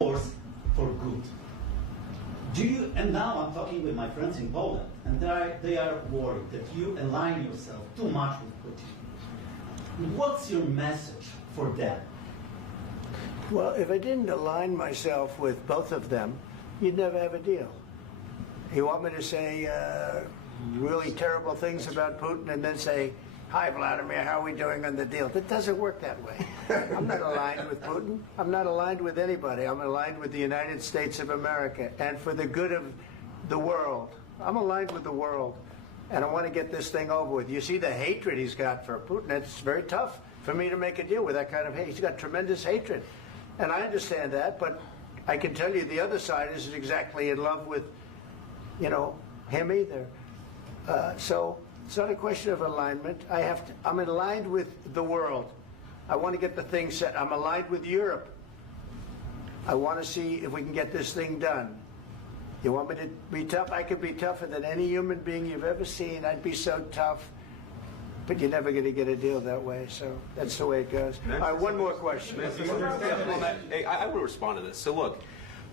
force for good. Do you, and now I'm talking with my friends in Poland, and they are worried that you align yourself too much with Putin. What's your message for them? Well, if I didn't align myself with both of them, you'd never have a deal. You want me to say really terrible things about Putin and then say, "Hi, Vladimir, how are we doing on the deal?" That doesn't work that way. I'm not aligned with Putin. I'm not aligned with anybody. I'm aligned with the United States of America and for the good of the world. I'm aligned with the world, and I want to get this thing over with. You see the hatred he's got for Putin. It's very tough for me to make a deal with that kind of hate. He's got tremendous hatred, and I understand that, but I can tell you the other side isn't exactly in love with, him either. So it's not a question of alignment. I'm aligned with the world. I want to get the thing set. I'm aligned with Europe. I want to see if we can get this thing done. You want me to be tough? I could be tougher than any human being you've ever seen. I'd be so tough. But you're never going to get a deal that way, so that's the way it goes. All right, one more question. I will respond to this. So look,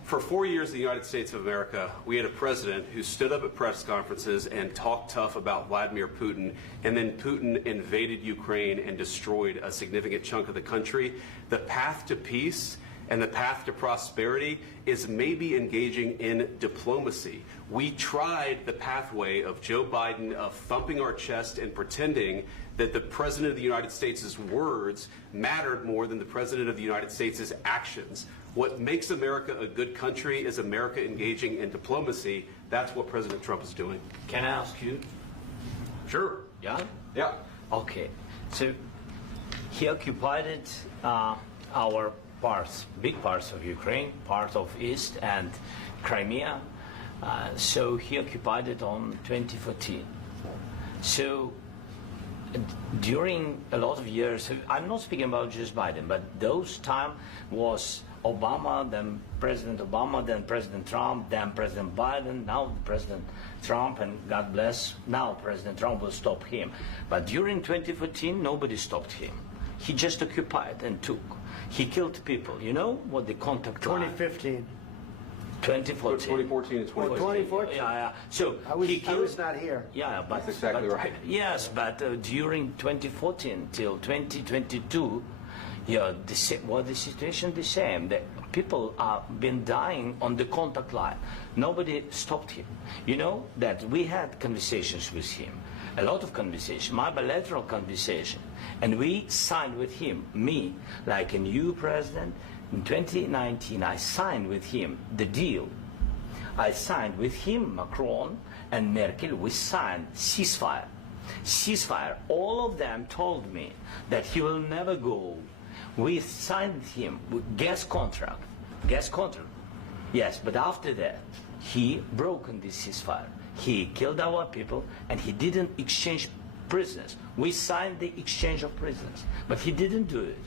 for 4 years in the United States of America, we had a president who stood up at press conferences and talked tough about Vladimir Putin, and then Putin invaded Ukraine and destroyed a significant chunk of the country. The path to peace and the path to prosperity is maybe engaging in diplomacy. We tried the pathway of Joe Biden of thumping our chest and pretending that the President of the United States' words mattered more than the President of the United States' actions. What makes America a good country is America engaging in diplomacy. That's what President Trump is doing. Can I ask you? Sure. Yeah? Yeah. Okay. So he occupied our parts, big parts of Ukraine, part of East and Crimea. So he occupied it on 2014. So during a lot of years, I'm not speaking about just Biden, but those time was Obama, then President Obama, then President Trump, then President Biden, now President Trump, and God bless, now President Trump will stop him. But during 2014, nobody stopped him. He just occupied and took. He killed people. You know what the contact 2015. 2014 2014. and 2014. 2014? Yeah. So I was not here. Yeah, but That's exactly right. Yes, but during 2014 till 2022, the situation the same. The people are been dying on the contact line. Nobody stopped him. You know that we had conversations with him, a lot of conversation, my bilateral conversation, and we signed with him, me, like a new president. In 2019, I signed with him the deal. I signed with him, Macron and Merkel, we signed ceasefire. Ceasefire. All of them told me that he will never go. We signed with him with gas contract. Gas contract. Yes, but after that, he broken this ceasefire. He killed our people and he didn't exchange prisoners. We signed the exchange of prisoners, but he didn't do it.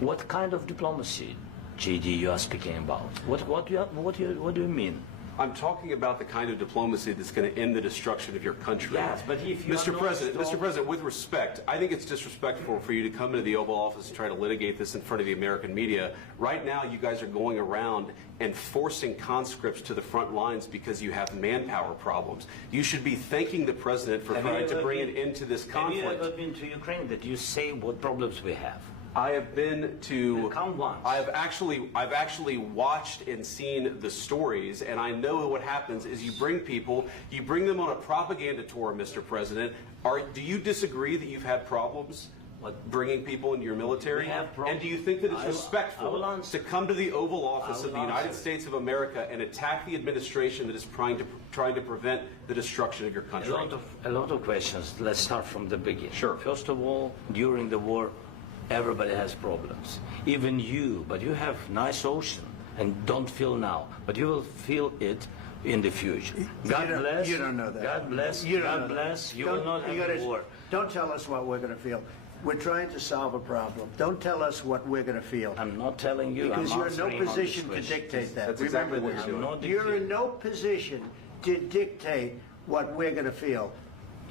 What kind of diplomacy, JD, you are speaking about? What do you mean? I'm talking about the kind of diplomacy that's going to end the destruction of your country. Yes, but if you Mr. President, with respect, I think it's disrespectful for you to come into the Oval Office and try to litigate this in front of the American media. Right now, you guys are going around and forcing conscripts to the front lines because you have manpower problems. You should be thanking the President for trying to bring it into this conflict. Have you ever been to Ukraine that you say what problems we have? I have been to. Come once. I've actually watched and seen the stories, and I know what happens is you bring them on a propaganda tour, Mr. President. Do you disagree that you've had problems bringing people into your military? We have problems. And do you think that it's respectful to come to the Oval Office of the United States of America and attack the administration that is trying to prevent the destruction of your country? A lot of questions. Let's start from the beginning. Sure. First of all, during the war, everybody has problems, even you, but you have nice ocean and don't feel now, but you will feel it in the future. God bless. You don't know that. God bless. You God bless. You will not have war. Don't tell us what we're going to feel. We're trying to solve a problem. Don't tell us what we're going to feel. I'm not telling you. Because I'm you're in no answering on position this to question. dictate that. That's Remember exactly what this. you're doing. You're in no position to dictate what we're going to feel.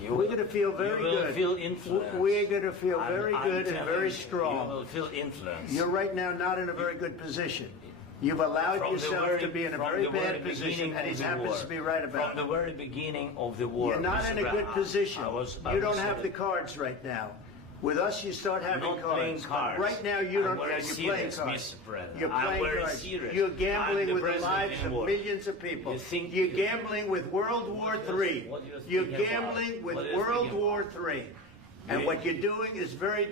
We're going to feel very good. You will feel influence. We're going to feel very good and very You strong. will feel influence. You're right now not in a very good position. You've allowed From the yourself very- to be in a from very the very bad position, beginning and he of the happens war. to be right about From the it. very beginning of the war. You're not Mr. in a good President, position. I You don't was have the cards right now. With us, you start having not playing cards. cards. Right now, you I'm don't. very You're playing serious, cards. Mr. President. You're I'm playing very cards. serious. You're I'm gambling the with the president lives in of war. millions of people. You think You're you- gambling with World War III. What you're You're speaking gambling about? with What you're World speaking War about? III. And what you're doing is very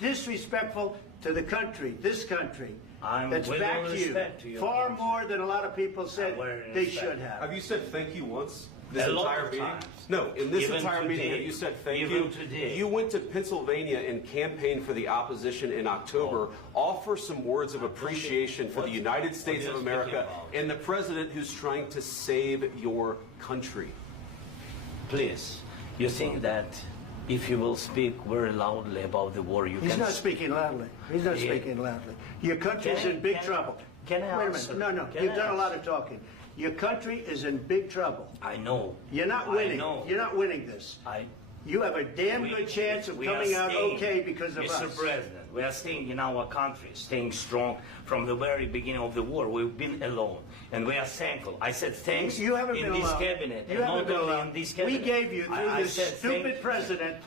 disrespectful to the country, this country. I'm That's with back all to you. respect to your Far answer. more than a lot of people said very they respect. should have. Have you said thank you once? This A lot entire of meeting? times. No, in this Even entire meeting, today. have you said thank Even you? today. You went to Pennsylvania and campaigned for the opposition in October. Offer some words of appreciation for the United States what of are you speaking America about? and the president who's trying to save your country. Please, you think that if you will speak very loudly about the war, you He's can... not speaking loudly. He's not Yeah. speaking loudly. Your country's Can I- in big can I- trouble. can I Wait a answer? minute. No. Can You've I done a lot answer? of talking. Your country is in big trouble. I know. You're not I winning. know. You're not winning this. You have a damn We- good chance of we are coming out staying, okay because of Mr. us. President, we are staying in our country, staying strong from the very beginning of the war. We've been alone, and we are thankful. I said thanks You haven't in been this alone. cabinet, You and haven't not been only alone. in this We cabinet. gave you, through I this said stupid thank- president,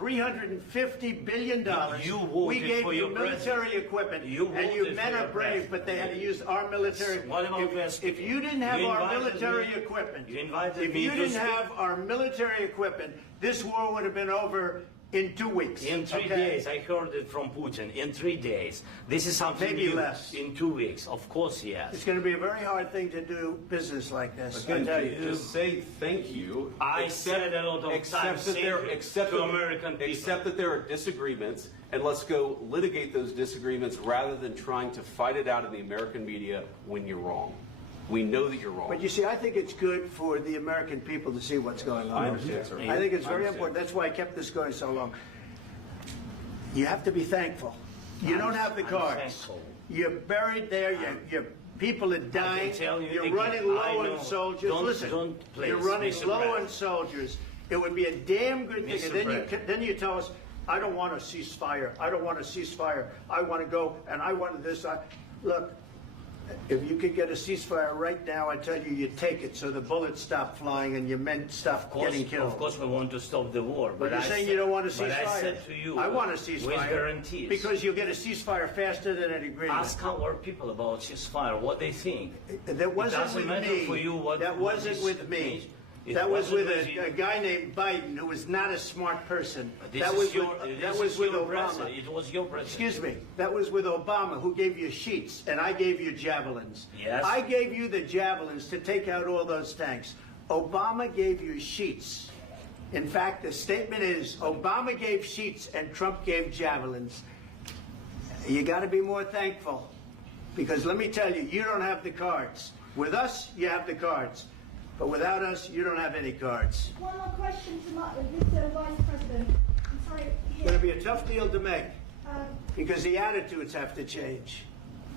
$350 billion. You voted we gave for you your military president. equipment, You and you voted men for are your brave, but they had to use our military. What about if Zelenskyy? you didn't have You our invited military me- equipment, you invited if me you to didn't speak. have our military equipment, this war would have been over in 2 weeks. In 3 okay? days, I heard it from Putin. In 3 days, this is something Maybe new. less. In 2 weeks, of course, yes. It's going to be a very hard thing to do business like this. I Again, tell you. just say thank you. I said a lot of except times that there, thank you except to that- American people. Except that there are disagreements, and let's go litigate those disagreements rather than trying to fight it out in the American media when you're wrong. We know that you're wrong. But you see, I think it's good for the American people to see what's going on. I understand, sir. I think it's I very understand. important. That's why I kept this going so long. You have to be thankful. You don't have the I'm cards. thankful. You're buried there. Your people are dying. tell you You're again, running I low know. on soldiers. Don't- Listen, don't please, you're running Mr. low on President. soldiers. It would be a damn good thing. Mr. And then President. then you tell us, I don't want a ceasefire. I don't want a ceasefire. I want to go and I want this. Look, if you could get a ceasefire right now, I tell you, you take it so the bullets stop flying and your men stop getting killed. Of course, we want to stop the war. But you're I saying said- you don't want a ceasefire. But I said to you, I want a with ceasefire. guarantees. Because you'll get a ceasefire faster than an agreement. Ask our people about ceasefire, what they think. That wasn't doesn't with matter me. for you what- that what wasn't this with me. means. It That was wasn't with with you. a guy named Biden who was not a smart person. This That is was your, with, that this was is with your Obama. president. It was your president. Excuse me. That was with Obama, who gave you sheets, and I gave you javelins. Yes. I gave you the javelins to take out all those tanks. Obama gave you sheets. In fact, the statement is Obama gave sheets and Trump gave javelins. You got to be more thankful, because let me tell you, you don't have the cards. With us, you have the cards. But without us, you don't have any cards. One more question to Mr. Vice President. I'm sorry. It's going to be a tough deal to make, Um, because the attitudes have to change.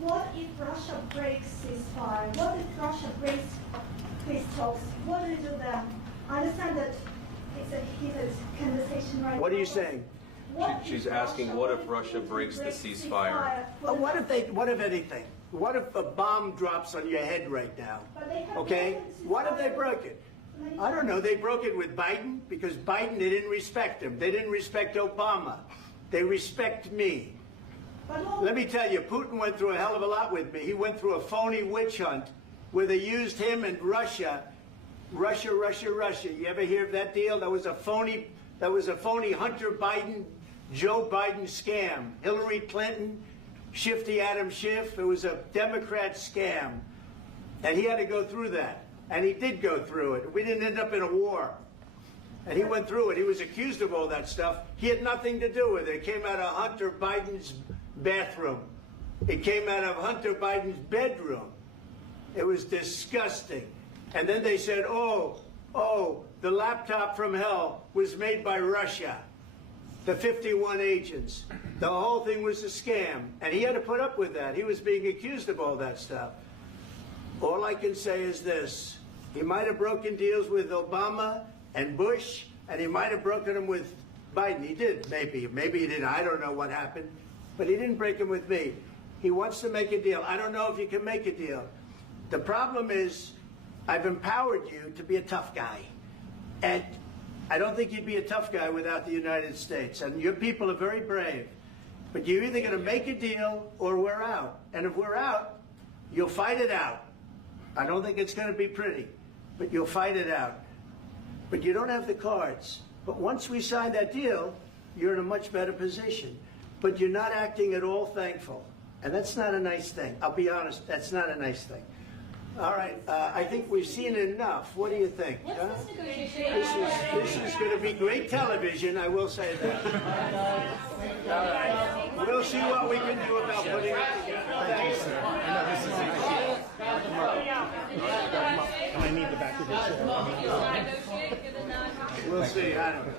what if Russia breaks ceasefire? What if Russia breaks peace talks? What do you do then? I understand that it's a heated conversation right now. What are you saying? What She's if asking, what if Russia breaks the ceasefire? What if anything? What if a bomb drops on your head right now? But they have Okay? broken What if they ceasefire. broke it? I don't know. They broke it with Biden because Biden, they didn't respect him. They didn't respect Obama. They respect me. But all- Let me tell you, Putin went through a hell of a lot with me. He went through a phony witch hunt where they used him and Russia. Russia. You ever hear of that deal? That was a phony Hunter Biden, Joe Biden scam. Hillary Clinton, Shifty Adam Schiff. It was a Democrat scam. And he had to go through that. And he did go through it. We didn't end up in a war. And he went through it. He was accused of all that stuff. He had nothing to do with it. It came out of Hunter Biden's bathroom. It came out of Hunter Biden's bedroom. It was disgusting. And then they said, oh, the laptop from hell was made by Russia. The 51 agents. The whole thing was a scam. And he had to put up with that. He was being accused of all that stuff. All I can say is this. He might have broken deals with Obama and Bush, and he might have broken them with Biden. He did, maybe. Maybe he didn't. I don't know what happened. But he didn't break them with me. He wants to make a deal. I don't know if you can make a deal. The problem is I've empowered you to be a tough guy. And I don't think you'd be a tough guy without the United States. And your people are very brave. But you're either going to make a deal or we're out. And if we're out, you'll fight it out. I don't think it's going to be pretty, but you'll fight it out. But you don't have the cards. But once we sign that deal, you're in a much better position. But you're not acting at all thankful. And that's not a nice thing. I'll be honest, that's not a nice thing. All right, I think we've seen enough. What do you think? What's huh? this negotiation? This is going to be great television, I will say that. All right. We'll see what we can do about putting it together. Thanks. I need the back of the chair. We'll see. I don't know.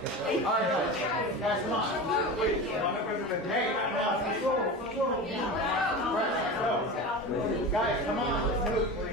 All right, guys, come on. Wait, hey, guys, come on. Let's move.